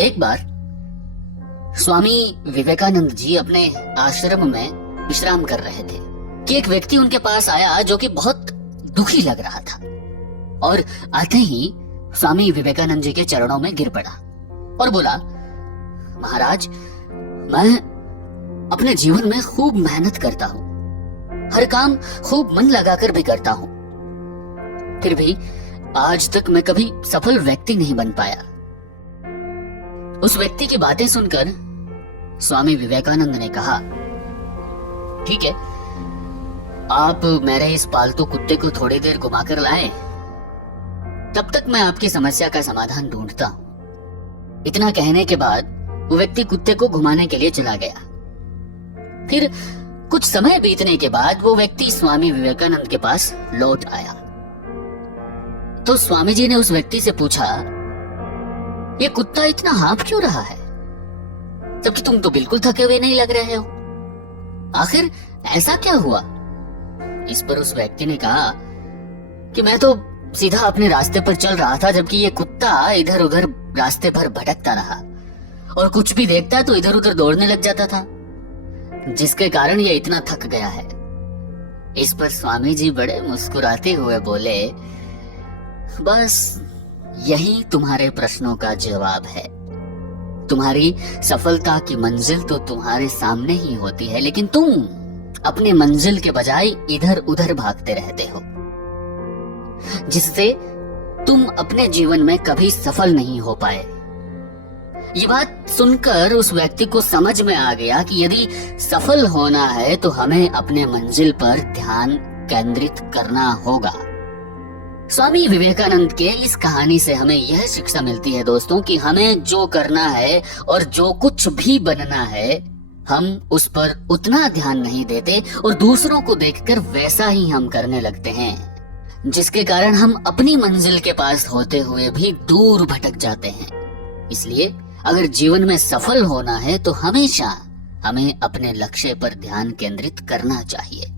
एक बार स्वामी विवेकानंद जी अपने आश्रम में विश्राम कर रहे थे कि एक व्यक्ति उनके पास आया जो कि बहुत दुखी लग रहा था और आते ही स्वामी विवेकानंद जी के चरणों में गिर पड़ा और बोला, महाराज, मैं अपने जीवन में खूब मेहनत करता हूं, हर काम खूब मन लगाकर भी करता हूं, फिर भी आज तक मैं कभी सफल व्यक्ति नहीं बन पाया। उस व्यक्ति की बातें सुनकर स्वामी विवेकानंद ने कहा, ठीक है, आप मेरे इस पालतू कुत्ते को थोड़ी देर घुमाकर लाएं, तब तक मैं आपकी समस्या का समाधान ढूंढता हूं। इतना कहने के बाद वो व्यक्ति कुत्ते को घुमाने के लिए चला गया। फिर कुछ समय बीतने के बाद वो व्यक्ति स्वामी विवेकानंद के पास लौट आया। तो स्वामी जी ने उस व्यक्ति से पूछा, ये कुत्ता इतना हाँफ क्यों रहा है, जबकि तुम तो बिल्कुल थके हुए नहीं लग रहे हो, आखिर ऐसा क्या हुआ? इस पर उस व्यक्ति ने कहा कि मैं तो सीधा अपने रास्ते पर चल रहा था, जबकि ये कुत्ता इधर उधर रास्ते पर भटकता रहा और कुछ भी देखता तो इधर उधर दौड़ने लग जाता था, जिसके कारण ये इतना थक गया है। इस पर स्वामी जी बड़े मुस्कुराते हुए बोले, बस यही तुम्हारे प्रश्नों का जवाब है। तुम्हारी सफलता की मंजिल तो तुम्हारे सामने ही होती है, लेकिन तुम अपने मंजिल के बजाय इधर उधर भागते रहते हो, जिससे तुम अपने जीवन में कभी सफल नहीं हो पाए। ये बात सुनकर उस व्यक्ति को समझ में आ गया कि यदि सफल होना है तो हमें अपने मंजिल पर ध्यान केंद्रित करना होगा। स्वामी विवेकानंद के इस कहानी से हमें यह शिक्षा मिलती है दोस्तों कि हमें जो करना है और जो कुछ भी बनना है, हम उस पर उतना ध्यान नहीं देते और दूसरों को देखकर वैसा ही हम करने लगते हैं, जिसके कारण हम अपनी मंजिल के पास होते हुए भी दूर भटक जाते हैं। इसलिए अगर जीवन में सफल होना है तो हमेशा हमें अपने लक्ष्य पर ध्यान केंद्रित करना चाहिए।